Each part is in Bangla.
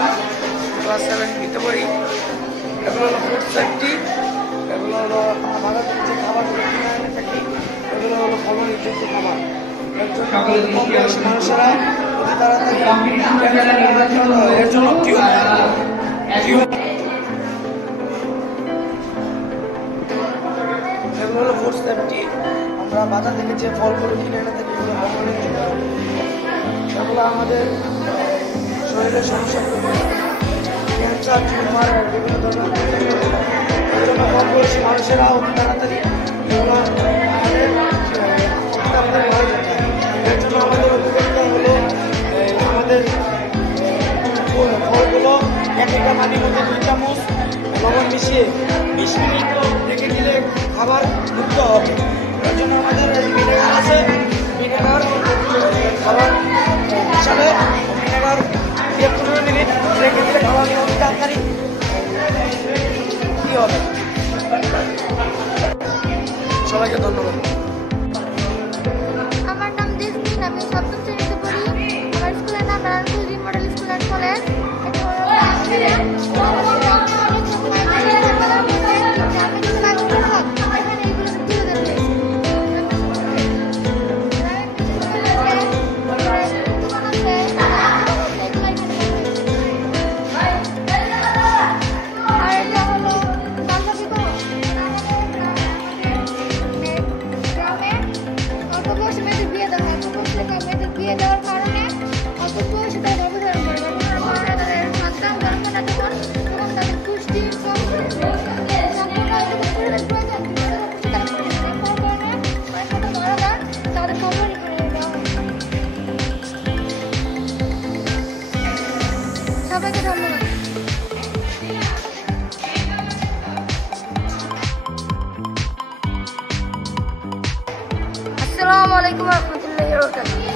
ইসলাম, ক্লাস 7 পড়ি। এগুলো হলো ফুড সেফটি, এগুলো হলো বাজার থেকে যে খাবারগুলো কিনে এনে থাকি, এগুলো হলো ফলনযোগ্য খাবার। এর জন্য কম বয়সী মানুষেরা অতি তাড়াতাড়ি এর জন্য এগুলো হলো ফুড সেফটি। আমরা বাজার থেকে যে ফলগুলো কিনে এনে থাকি এগুলো ফলনযোগ্য, সেগুলো আমাদের শরীরের সমস্যা করবে, ক্যান্সার, টিউমার, বিভিন্ন ধরনের এর জন্য কম বয়সী মানুষেরা অতি তাড়াতাড়ি এগুলো আমাদের মারা যেতে হয়। এর জন্য আমাদের উপকারিতা হলো আমাদের ফলগুলো এক একটা পানির মধ্যে 2 চামচ লবণ মিশিয়ে 20 মিনিট রেখে দিলে খাবার মুক্ত হবে। এর জন্য আমাদের ভিনেগার আছে, ভিনেগার খাবার হিসাবে ভিনেগার 15 মিনিট রেখে দিলে খাবার অতি তাড়াতাড়ি কি হবে। সবাইকে ধন্যবাদ। আমার নাম দেশদিন, আমি 7ম শ্রেণীতে পড়ি। আমার স্কুলের নাম Narayanpur model school and college. সবাইকে ধন্যবাদ। আসসালামু আলাইকুম ওয়া রাহমাতুল্লাহি ওয়া বারাকাতুহু।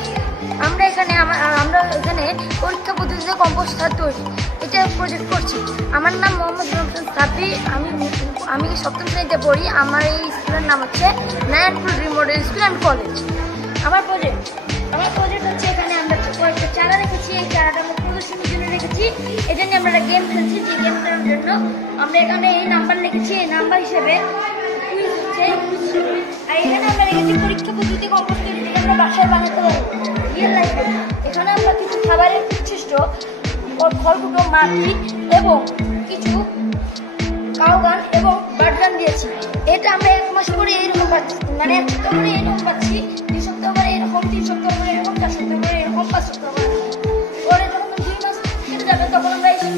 আমরা এখানে পরীক্ষা পদ্ধতিতে কম্পোস্ট সার তৈরি এটা প্রজেক্ট করছি। আমার নাম মোহাম্মদ রমজান সাফি, আমি 7ম শ্রেণীতে পড়ি। আমার এই স্কুলের নাম হচ্ছে Narayanpur model school and college. আমার প্রজেক্ট হচ্ছে এখানে আমরা কয়েকটা চারা রেখেছি। এই চারাটা আমরা প্রদর্শনীর জন্য রেখেছি। এটা নিয়ে আমরা একটা গেম খেলছি। যে গেম খেলার জন্য আমরা এখানে এই নাম্বার লিখেছি। এই নাম্বার হিসেবে কুইজ হচ্ছে। আর এখানে আমরা রেখেছি পরীক্ষা পদ্ধতি কম্পোস্ট তৈরি থেকে আমরা বাসায় বানাতে পারবো রিয়েল লাইফে। এখানে আমরা কিছু খাবারের উচ্ছিষ্ট, ফলগুলো, মাটি এবং কিছু কাউগান এবং বাটগান দিয়েছি। এটা আমরা 1 মাস করে এইরকম পাচ্ছি, মানে 1 সপ্তাহ করে এইরকম পাচ্ছি, 2 সপ্তাহ করে এরকম, 3 সপ্তাহ করে এরকম, 4 সপ্তাহ করে এরকম, 5 সপ্তাহ করে। পরে যখন 2 মাস কেটে যাবে তখন আমরা এই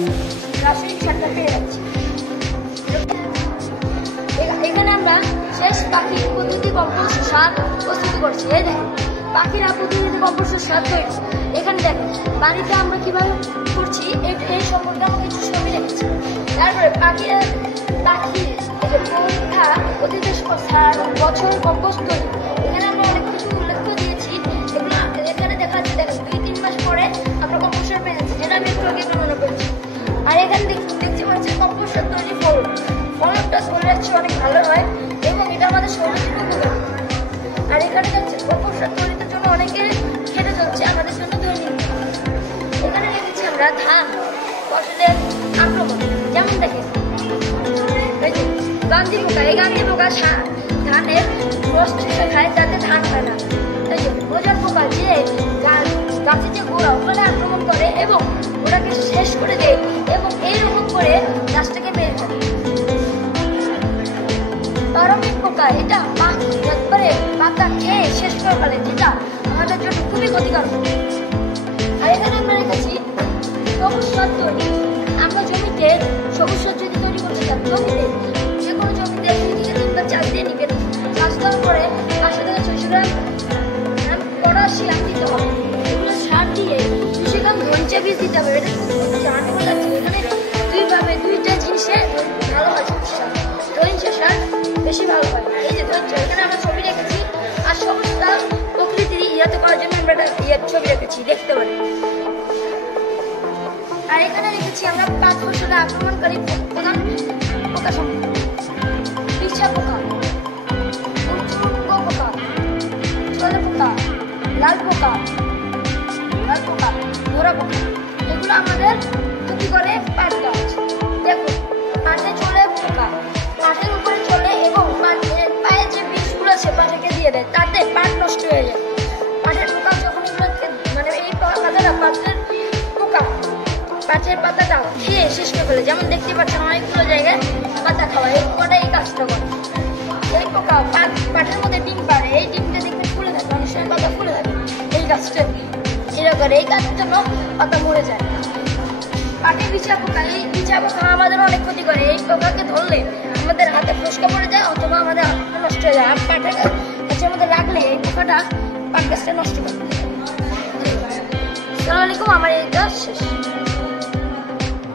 রাসায়নিক সারটা পেয়ে যাচ্ছি। এখানে আমরা শেষ পাখির পদ্ধতি কম্পোস্ট সার প্রস্তুত করছি। এই দেখেন পাখিরা পদ্ধতিতে কম্পোস্ট সার তৈরি। এখানে দেখেন বাড়িতে আমরা কিভাবে করছি এই সম্পর্কে আমরা কিছু ছবি রেখেছি। তারপরে পাখির পরীক্ষা পদ্ধতিতে সার বছর কম্পোস্ট তৈরি। এখানে আমরা অনেক কিছু উল্লেখ দিয়েছি। এগুলো এখানে দেখা যাচ্ছে, দেখেন 2-3 মাস পরে আমরা কম্পোস্ট সার পেয়ে যাচ্ছি, যেটা আমি একটু আগে বর্ণনা করেছি। আর এখানে দেখতে পাচ্ছি কম্পোস্ট সার তৈরি ফলনটা শরীরের চেয়ে অনেক ভালো হয় এবং এটা আমাদের শরীরের উপকার। আর এখানে যাচ্ছে কম্পোস্ট সার তৈরির জন্য অনেকে খেটে চলছে, আমাদের জন্য দৈনিক। এখানে রেখেছি আমরা ধান ফসলের আক্রমণ, যেমন দেখেন গান্ধী পোকা। এই গান্ধী পোকা ধানের রস চুষে খায়, তাতে ধান হয় না। গোজার পোকা যে গাছের যে গোড়া ওখানে আক্রমণ করে এবং ওটাকে শেষ করে দেয় এবং এইরকম করে গাছটাকে মেরে ফেলে। পারমিক পোকা, এটা একবারে পাতা খেয়ে শেষ করে ফেলে, যেটা আমাদের জন্য খুবই ক্ষতিকারক। আর এখানে আমরা রেখেছি সবুজ সার তৈরি। আমরা জমিতে সবুজ সার যদি তৈরি করতে চাই, জমিতে যে কোনো জমিতে 2 থেকে 3 বার চাষ দিয়ে নিবেন। চাষ দেওয়ার পরে 500 থেকে 600 গ্রাম পটাশিয়াম দিতে হবে। এগুলো সার দিয়ে 200 গ্রাম ধনিচা বীজ দিতে হবে। এটা জানানো যাচ্ছে এখানে দুইটা জিনিসে ভালো হয়। ধনিচা সার বেশি ভালো হয়। এই যে ধনিচা, এখানে আমরা ছবি রেখেছি। আর সবুজটা প্রকৃতির ইয়াতে করার জন্য আমরা একটা ছবি রেখেছি, দেখতে পারি। আর এখানে রেখেছি আমরা 5 ফসলে আক্রমণকারী প্রধান পোকা সম্পর্কে। পিছা পোকা, পোকা, ছলে পোকা, লাল পোকা, গোড়া পোকা, এগুলো আমাদের ক্ষতি ক্ষতি করে পাট গাছ। দেখো পাটে চলে পোকা, পাটের উপরে চলে এবং পায়ে যে বীজগুলো আছে পাটাকে দিয়ে দেয়, তাতে পাট নষ্ট হয়ে যায়। পাটের পোকা যখন মানে এই পাতাটা পাটের পাতাটা খেয়ে শেষ করে ফেলে, যেমন দেখতে পাচ্ছেন অনেকগুলো জায়গায় পাতা খাওয়া, এই পোকাটা এই কাজটা করে। এই পোকা পাটের মধ্যে ডিম পাড়ে, এই ডিমটা দেখতে ফুলে থাকে, অনেক সময় পাতা ফুলে থাকে, এই গাছটা এরা করে, এই গাছের জন্য পাতা মরে যায়। পাটের বিছা পোকা, এই বিছা পোকা আমাদের অনেক ক্ষতি করে। এই পোকাকে ধরলে আমাদের হাতে ফসকা পড়ে যায় অথবা আমাদের হাতটা নষ্ট হয়ে যায়। আর পাটের গাছের মধ্যে লাগলে এই পোকাটা পাট গাছটা নষ্ট করে। আসসালামু আলাইকুম, আমার এই কাজ শেষ।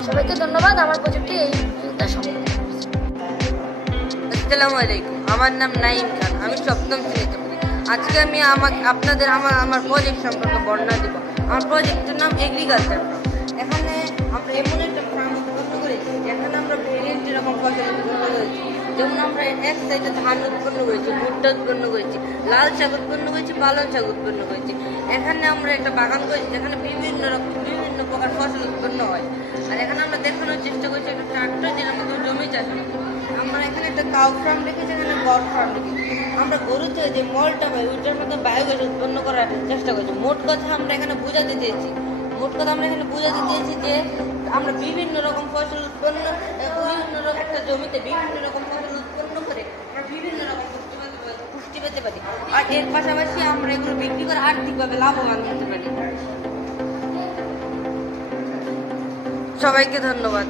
সবাইকে ধন্যবাদ আমার প্রজেক্টটি এইটা সম্পূর্ণ। আসসালামু আলাইকুম, আমার নাম নাইম খান, আমি সপ্তম শ্রেণীতে পড়ি। আজকে আমি আপনাদের আমার প্রজেক্ট সম্পর্কে বর্ণনা দেব। আমার প্রজেক্টের নাম এগ্রিকালচার। এখানে আমরা এমন একটা ফার্ম উৎপন্ন করেছি যেখানে আমরা ভেরিয়েন্ট এরকম ফসল উৎপন্ন করেছি। যেমন আমরা এক সাইডে ধান উৎপন্ন করেছি, ভুট্টা উৎপন্ন করেছি, লাল শাক উৎপন্ন করেছি, পালং শাক উৎপন্ন করেছি। এখানে আমরা একটা বাগান করেছি যেখানে বিভিন্ন প্রকার ফসল উৎপন্ন হয়। আর এখানে আমরা দেখানোর চেষ্টা করছি একটা ট্রাক্টর যেটার মধ্যে জমি চাষ হয়। আমরা এখানে একটা কাউ ফার্ম রেখেছি, এখানে গড় ফার্ম রেখেছি। আমরা গরু থেকে যে মলটা পাই ওইটার মধ্যে বায়োগ্যাস উৎপন্ন করার চেষ্টা করছি। মোট কথা আমরা এখানে বোঝাতে চেয়েছি যে আমরা বিভিন্ন রকম ফসল উৎপন্ন, একটা জমিতে বিভিন্ন রকম ফসল উৎপন্ন করে আমরা বিভিন্ন রকম পুষ্টি পেতে পারি। আর এর পাশাপাশি আমরা এগুলো বিক্রি করে আর্থিকভাবে লাভবান হতে পারি। সবাইকে ধন্যবাদ।